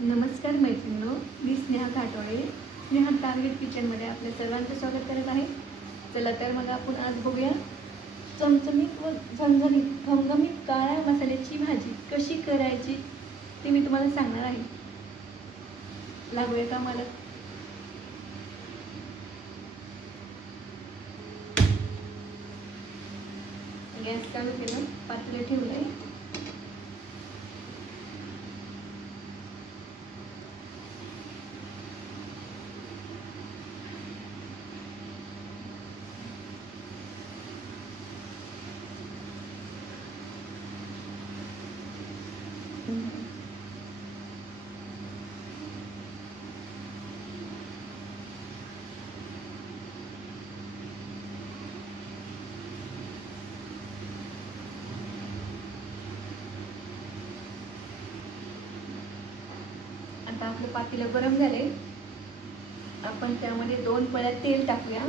नमस्कार मैत्रिणींनो, मी स्नेहा काटोळे. स्नेहा टार्गेट किचनमध्ये आपल्या सर्वांचं स्वागत करत आहे. चला तर मग आपण आज बघूया चमचमीत व झणझणीत घमघमीत काळ्या मसाल्याची भाजी कशी करायची ते मी तुम्हाला सांगणार आहे. लागूया का मला? गॅस चालू केलं, पातेलं ठेवलंय. आता आपलं पातेलं गरम झाले. आपण त्यामध्ये 2 पळ्या तेल टाकूया.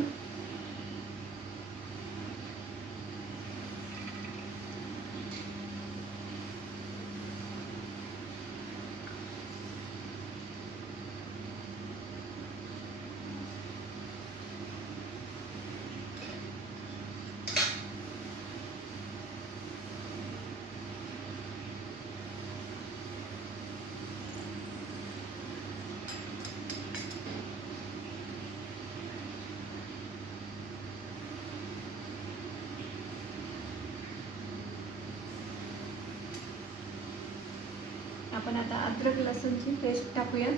आपण आता अद्रक लसूणची पेस्ट टाकूया.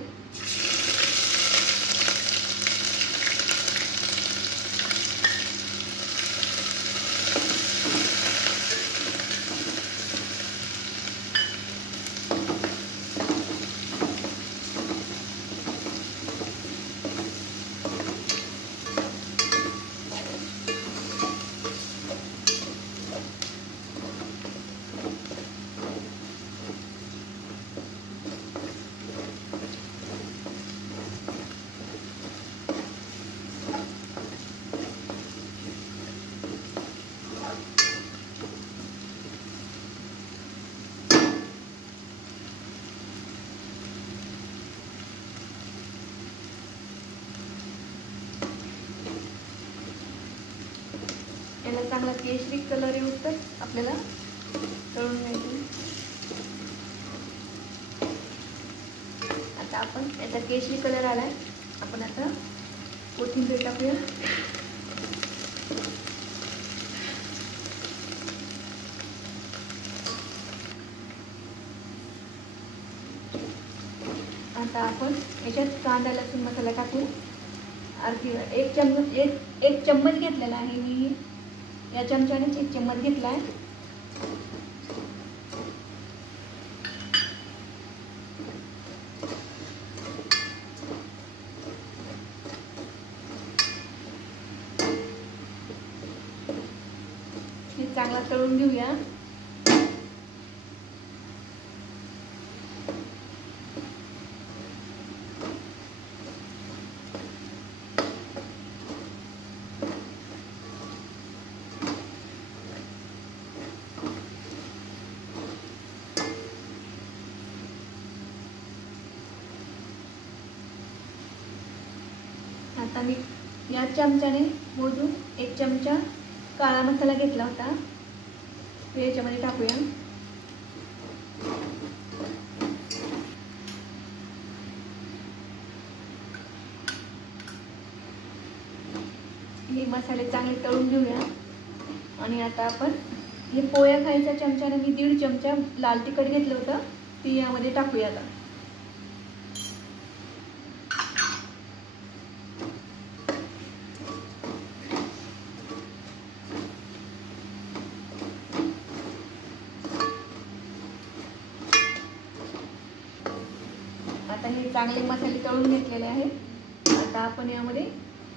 याला चांगला केशरी कलर येऊतर आपल्याला तळून घ्यायचं. आता आपण याचा केशरी कलर आलाय. आपण आता कोथिंबीर टाकूया. आता आपण याच्यात कांदा लसूण मसाला टाकू. एक चम्मच घेतलेला आहे मी. या चमच्यानेच 1 चम्मच घेतला आहे. हे चांगला तळून घेऊया. आता मी या चमच्याने मोजून 1 चमचा काळा मसाला घेतला होता. ते याच्यामध्ये टाकूया. हे मसाले चांगले तळून घेऊया. आणि आता आपण हे पोळ्या खायच्या चमच्याने मी 1.5 चमचा लाल तिखट घेतलं होतं, ते यामध्ये टाकूया. आता आता हे चांगले मसाले तळून घेतलेले आहेत. आता आपण यामध्ये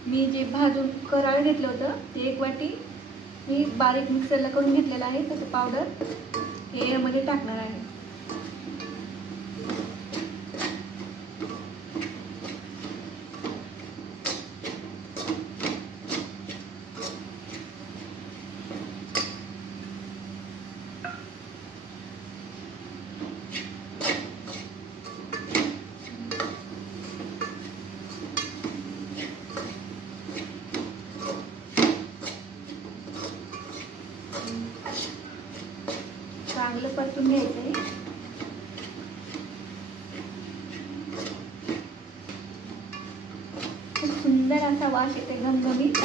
मी जे भाजून कराळ घेतलं होतं ते 1 वाटी मी बारीक मिक्सरला करून घेतलेलं आहे. त्याचं पावडर हे यामध्ये टाकणार आहे. घ्यायचं आहे. खूप सुंदर असा वास येते घमघमीत.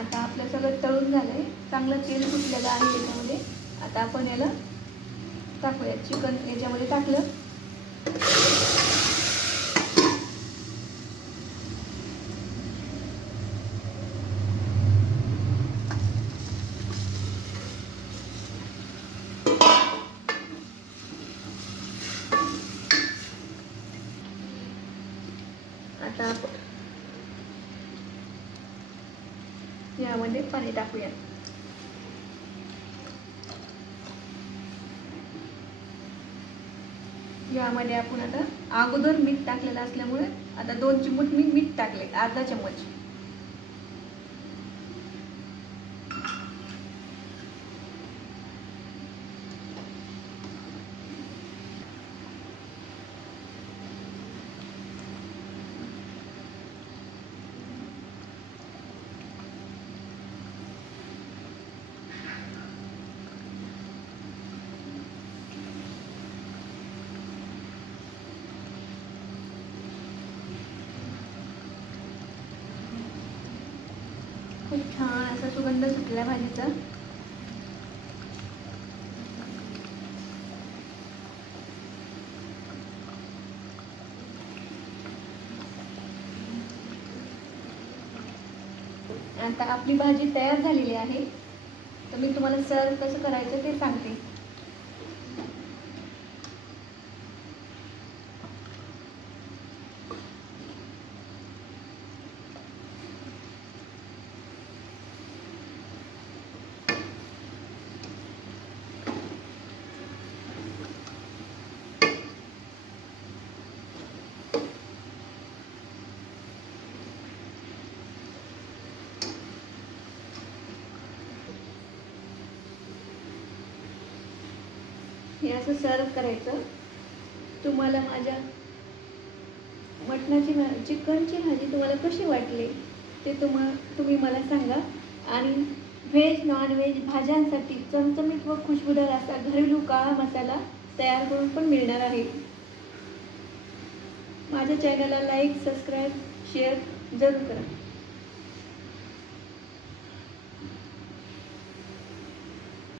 आता आपलं सगळं तळून झालंय, चांगलं तेल सुटलेलं आहे याच्यामध्ये. आता आपण याला टाकूया. चिकन याच्यामध्ये टाकलं. आता आपण यामध्ये पाणी टाकूया. यामध्ये आपण आता अगोदर मीठ टाकलेलं असल्यामुळे आता 2 चिमूट मी मीठ टाकले, अर्धा चम्मच. खूप छान असा सुगंध सुटला भाजीचा. आता आपली भाजी तयार झालेली आहे. तर मी तुम्हाला सर्व कसं करायचं ते सांगते. हे असं सर्व करायचं. तुम्हाला माझ्या चिकनची भाजी तुम्हाला कशी वाटली ते तुम्ही मला सांगा. आणि व्हेज नॉन व्हेज भाज्यांसाठी चमचमीत व खुशबुदार असा घरेलू काळा मसाला तयार करून पण मिळणार आहे. माझ्या चॅनलला लाईक, सबस्क्राईब, शेअर जरूर करा.